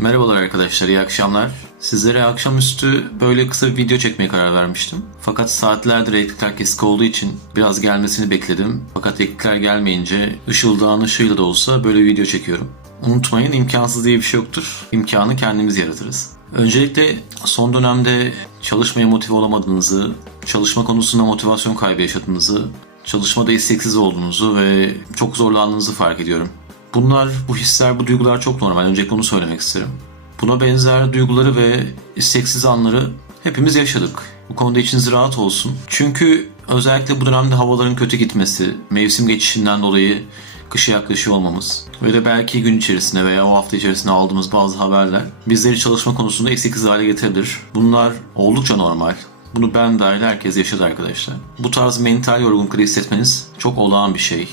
Merhabalar arkadaşlar, iyi akşamlar. Sizlere akşamüstü böyle kısa bir video çekmeye karar vermiştim. Fakat saatlerdir elektrikler kesik olduğu için biraz gelmesini bekledim. Fakat elektrikler gelmeyince ışıldağın ışığıyla da olsa böyle bir video çekiyorum. Unutmayın imkansız diye bir şey yoktur. İmkanı kendimiz yaratırız. Öncelikle son dönemde çalışmaya motive olamadığınızı, çalışma konusunda motivasyon kaybı yaşadığınızı, çalışmada isteksiz olduğunuzu ve çok zorlandığınızı fark ediyorum. Bunlar, bu hisler, bu duygular çok normal. Öncelikle onu söylemek isterim. Buna benzer duyguları ve isteksiz anları hepimiz yaşadık. Bu konuda içiniz rahat olsun. Çünkü özellikle bu dönemde havaların kötü gitmesi, mevsim geçişinden dolayı kışa yaklaşıyor olmamız ve de belki gün içerisinde veya o hafta içerisinde aldığımız bazı haberler bizleri çalışma konusunda eksiksiz hale getirebilir. Bunlar oldukça normal. Bunu ben dahil herkes yaşadı arkadaşlar. Bu tarz mental yorgunlukları hissetmeniz çok olağan bir şey.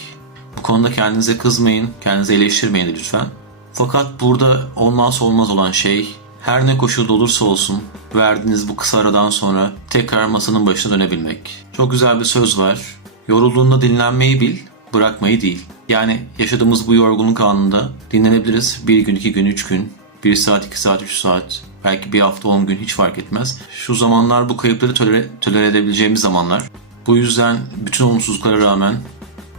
Bu konuda kendinize kızmayın, kendinizi eleştirmeyin lütfen. Fakat burada olmazsa olmaz olan şey her ne koşulda olursa olsun verdiğiniz bu kısa aradan sonra tekrar masanın başına dönebilmek. Çok güzel bir söz var. Yorulduğunda dinlenmeyi bil, bırakmayı değil. Yani yaşadığımız bu yorgunluk anında dinlenebiliriz. Bir gün, iki gün, üç gün, bir saat, iki saat, üç saat, belki bir hafta, on gün hiç fark etmez. Şu zamanlar bu kayıpları tolere, tolere edebileceğimiz zamanlar. Bu yüzden bütün olumsuzluklara rağmen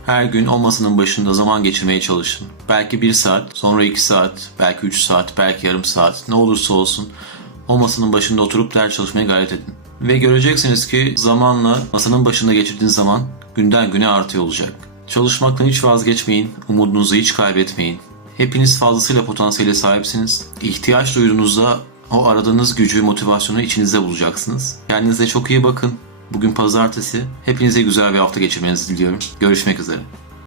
her gün o masanın başında zaman geçirmeye çalışın. Belki bir saat, sonra iki saat, belki üç saat, belki yarım saat ne olursa olsun o masanın başında oturup ders çalışmaya gayret edin. Ve göreceksiniz ki zamanla masanın başında geçirdiğiniz zaman günden güne artıyor olacak. Çalışmaktan hiç vazgeçmeyin, umudunuzu hiç kaybetmeyin. Hepiniz fazlasıyla potansiyele sahipsiniz. İhtiyaç duyduğunuzda o aradığınız gücü, motivasyonu içinizde bulacaksınız. Kendinize çok iyi bakın. Bugün pazartesi. Hepinize güzel bir hafta geçirmenizi diliyorum. Görüşmek üzere.